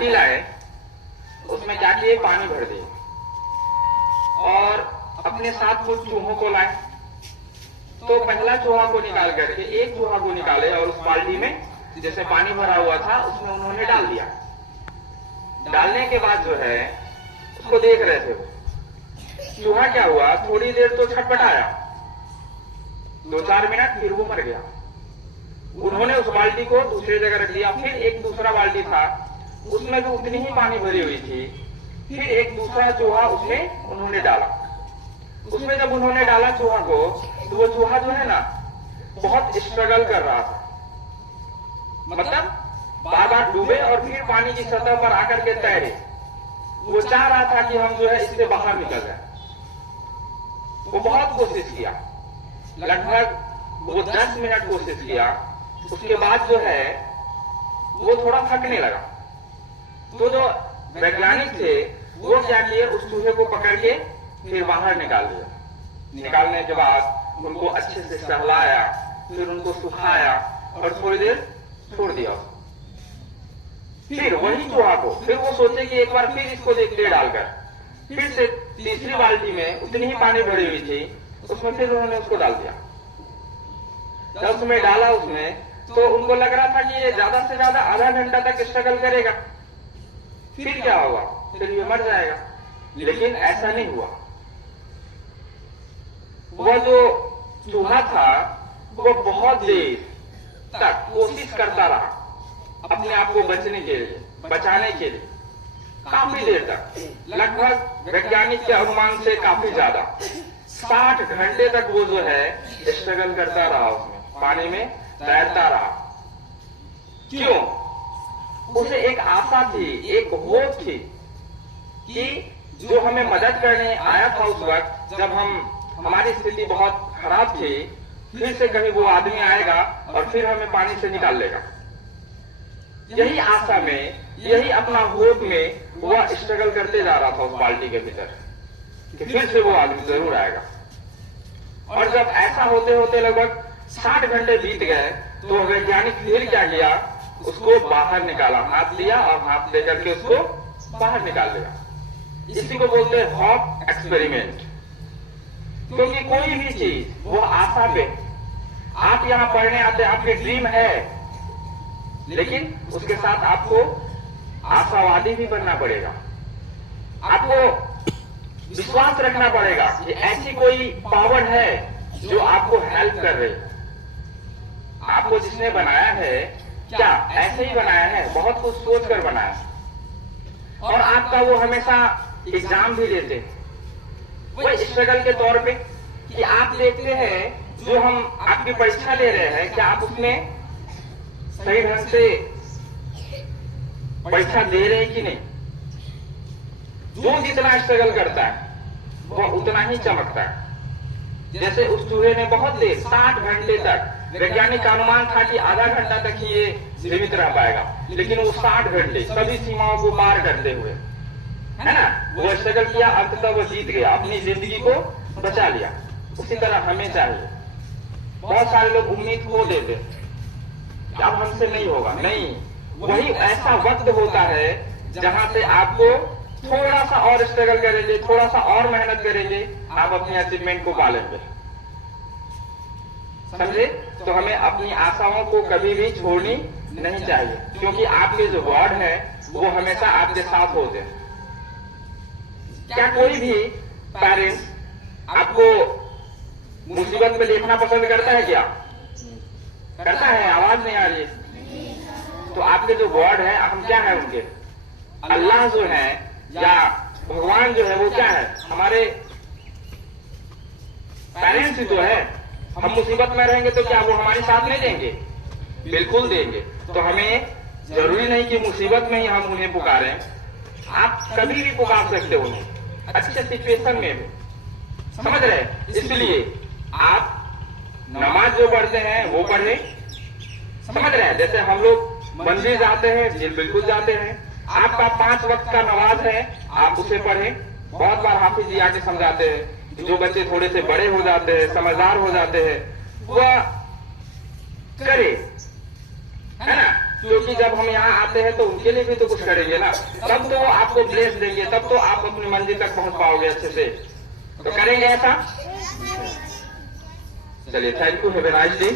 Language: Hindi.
बाल्टी लाए, उसमें क्या किए, पानी भर दिए और अपने साथ कुछ चूहों को लाए। तो पहला चूहा को निकाल करके एक चूहा को निकाले और उस बाल्टी में जैसे पानी भरा हुआ था उसमें उन्होंने डाल दिया। डालने के बाद जो है उसको देख रहे थे वो चूहा। क्या हुआ, थोड़ी देर तो छटपटाया, 2-4 मिनट, फिर वो मर गया। उन्होंने उस बाल्टी को दूसरी जगह रख दिया। फिर एक दूसरा बाल्टी था, उसमें भी उतनी ही पानी भरी हुई थी। फिर एक दूसरा चूहा उसमें उन्होंने डाला। उसमें जब उन्होंने डाला चूहा को, तो वो चूहा जो है ना बहुत स्ट्रगल कर रहा था, मतलब बार बार डूबे और फिर पानी की सतह पर आकर के तैरे। वो चाह रहा था कि हम जो है इससे बाहर निकल जाए। वो बहुत कोशिश किया, लगभग वो 10 मिनट कोशिश किया। उसके बाद जो है वो थोड़ा थकने लगा। तो जो वैज्ञानिक थे वो क्या किए, उस चूहे को पकड़ के फिर बाहर निकाल दिया। निकालने के बाद उनको अच्छे से सहलाया, फिर उनको सुखाया और थोड़ी देर छोड़ दिया। फिर वही चूहा को फिर वो सोचे कि एक बार फिर इसको दे डालकर, फिर से तीसरी बाल्टी में उतनी ही पानी भरी हुई थी, उसमें फिर उन्होंने उसको डाल दिया। जब उसमें डाला उसमें, तो उनको लग रहा था कि ये ज्यादा से ज्यादा आधा घंटा तक स्ट्रगल करेगा, फिर क्या होगा, फिर ये मर जाएगा। लेकिन ऐसा नहीं हुआ। वह जो चूहा था वो बहुत देर तक कोशिश करता रहा अपने आप को बचाने के लिए, काफी देर तक, लगभग वैज्ञानिक के अनुमान से काफी ज्यादा 60 घंटे तक वो जो है स्ट्रगल करता रहा, उसमें पानी में तैरता रहा। क्यों? उसे एक आशा थी, एक होप थी कि जो हमें मदद करने आया था उस वक्त जब हमारी स्थिति बहुत खराब थी, फिर से कहीं वो आदमी आएगा और फिर हमें पानी से निकाल लेगा। यही आशा में, यही अपना होप में वह स्ट्रगल करते जा रहा था उस बाल्टी के भीतर कि फिर से वो आदमी जरूर आएगा। और जब ऐसा होते होते लगभग 60 घंटे बीत गए, तो वैज्ञानिक फिर क्या किया, उसको बाहर निकाला, हाथ लिया और हाथ लेकर के उसको बाहर निकाल लिया। इसी को बोलते हैं हॉप एक्सपेरिमेंट। क्योंकि कोई भी चीज वो आशा पे, आप यहाँ पढ़ने आते, आपके ड्रीम है, लेकिन उसके साथ आपको आशावादी भी बनना पड़ेगा। आपको विश्वास रखना पड़ेगा कि ऐसी कोई पावर है जो आपको हेल्प कर रही है। आपको जिसने बनाया है, क्या ऐसे ही बनाया है, बहुत कुछ सोच कर बनाया है। और आपका वो हमेशा एग्जाम भी लेते हैं, वो स्ट्रगल के तौर पे, कि आप देखते हैं जो हम आपकी परीक्षा ले रहे हैं, क्या आप उसमें सही ढंग से परीक्षा दे रहे हैं कि नहीं। जो जितना स्ट्रगल करता है वह उतना ही चमकता है। जैसे उस चूहे ने बहुत देर, 60 घंटे तक, वैज्ञानिक का अनुमान था कि आधा घंटा तक ही ये जीवित रह पाएगा, लेकिन वो 60 घंटे सभी सीमाओं को पार करते हुए, है ना, वो स्ट्रगल किया, अंततः वो जीत गया, अपनी जिंदगी को बचा लिया। उसी तरह हमें चाहिए। बहुत सारे लोग उम्मीद खो देते, अब हमसे नहीं होगा। नहीं, वही ऐसा वक्त होता है जहां से आपको थोड़ा सा और स्ट्रगल करेंगे, थोड़ा सा और मेहनत करेंगे, आप अपनी अचीवमेंट को पालेंगे। समझे? तो हमें अपनी आशाओं को कभी भी छोड़नी नहीं चाहिए, क्योंकि आपके जो गॉड है वो हमेशा आपके साथ होते हैं। क्या कोई भी पेरेंट्स आपको मुसीबत में देखना पसंद करता है? क्या करता है? आवाज नहीं आ रही। तो आपके जो गॉड है, हम क्या है उनके? अल्लाह जो है या भगवान जो है वो क्या है? हमारे पेरेंट्स ही तो है। हम मुसीबत में रहेंगे तो क्या वो हमारे साथ नहीं देंगे? बिल्कुल देंगे। तो हमें जरूरी नहीं कि मुसीबत में ही हम उन्हें पुकारें, आप कभी भी पुकार सकते हो उन्हें, अच्छे सिचुएशन में भी। समझ रहे? इसलिए आप नमाज जो पढ़ते हैं वो पढ़ें। समझ रहे हैं? जैसे हम लोग मंदिर जाते हैं, बिल्कुल जाते हैं। आपका 5 वक्त का नमाज है, आप उसे पढ़ें। बहुत बार हाफिज जी आके समझाते हैं। जो बच्चे थोड़े से बड़े हो जाते हैं, समझदार हो जाते हैं, वह करे, है ना, क्योंकि जब हम यहाँ आते हैं तो उनके लिए भी तो कुछ करेंगे ना, तब तो वो आपको ब्लेस देंगे, तब तो आप अपनी मंजिल तक पहुंच पाओगे अच्छे से। तो करेंगे ऐसा? चलिए, thank you, have a nice day.